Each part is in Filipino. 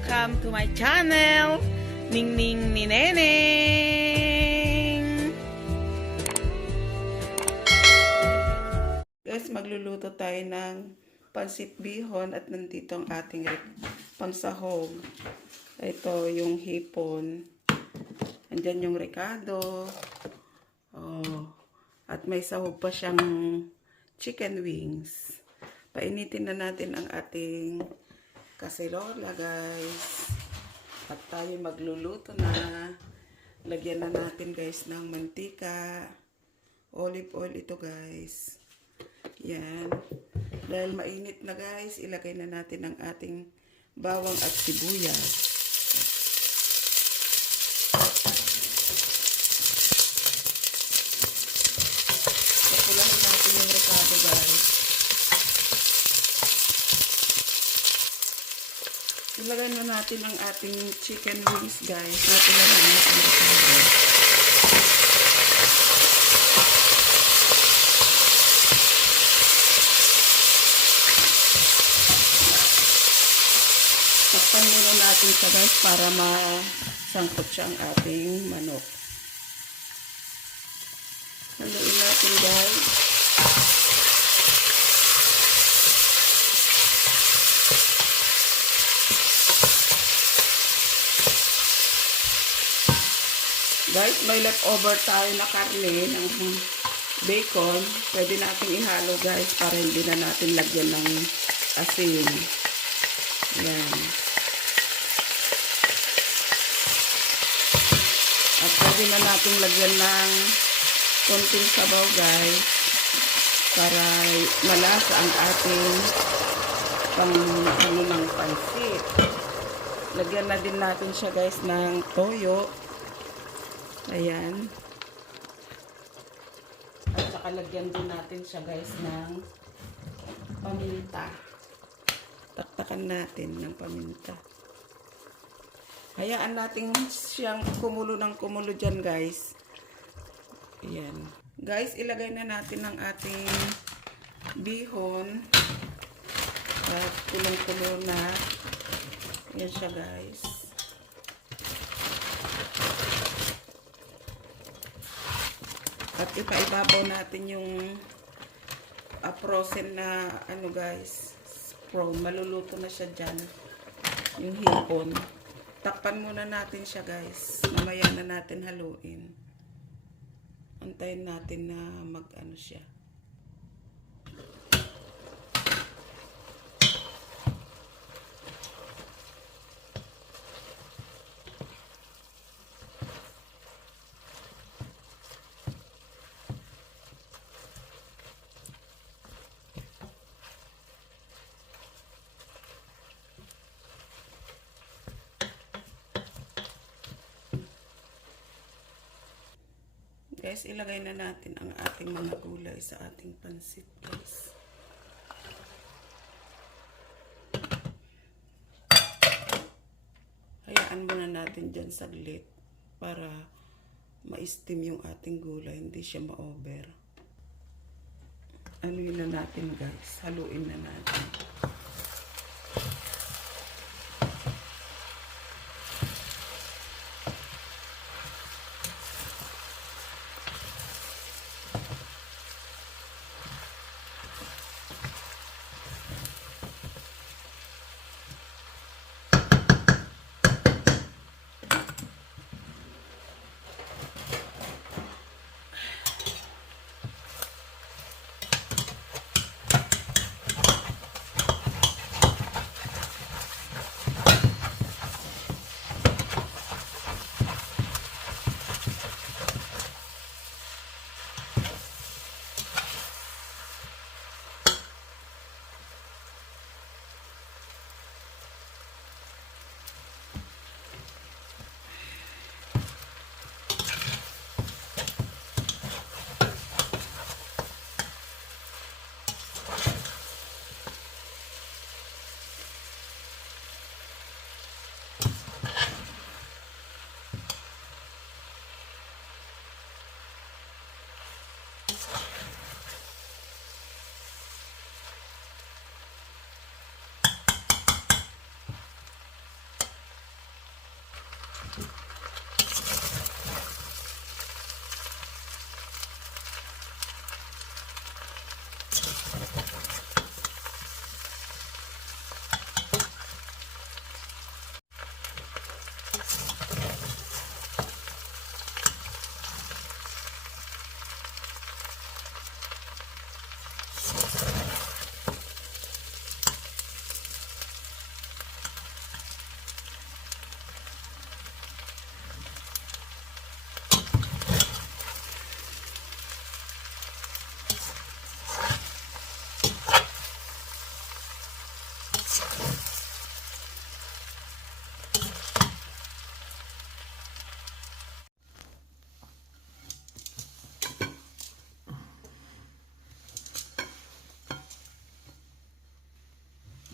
welcome to my channel, Ningning ni Neneng. Guys, magluluto tayo ng pansit bihon at nandito ang ating pangsahog. Ito yung hipon. Andyan yung rekado. Oh, at may sahog pa siyang chicken wings. Painitin na natin ang ating kaserola, guys. At tayo magluluto na. Lagyan na natin, guys, ng mantika. Olive oil ito, guys. Yan. Dahil mainit na, guys, ilagay na natin ang ating bawang at sibuyas. Kapulahin natin yung rekado, guys. Ilagay na natin ang ating chicken wings, guys. Ilagay na natin yung rekado. Takpan muna natin siya, guys, para masangkot siya ang ating manok. Haluin natin, guys. Guys, may leftover tayo na karne ng bacon. Pwede natin ihalo, guys, para hindi na natin lagyan ng asin. Yan. At pwede na natin lagyan ng konting sabaw, guys, para malasa ang ating ng pansit. Lagyan na din natin siya, guys, ng toyo. Ayan. At saka lagyan din natin siya, guys, ng paminta. Taktakan natin ng paminta. Hayaan natin siyang kumulo ng kumulo dyan, guys. Ayan. Guys, ilagay na natin ang ating bihon. At kulong-kulo na. Ayan siya, guys. At ipaibabaw natin yung frozen na guys, maluluto na siya dyan, yung hipon. Takpan muna natin siya, guys. Mamaya na natin haluin. Antayin natin na siya. Guys, ilagay na natin ang ating mga gulay sa ating pansit, guys. Hayaan muna natin dyan saglit para ma-steam yung ating gulay, hindi siya ma-over. Anuin na natin, guys. Haluin na natin.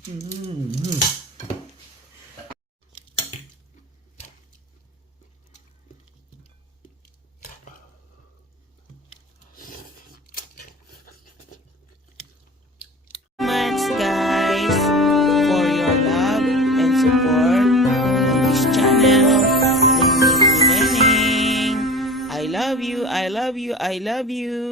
Much guys for your love and support on this channel. Neneng. I love you, I love you, I love you.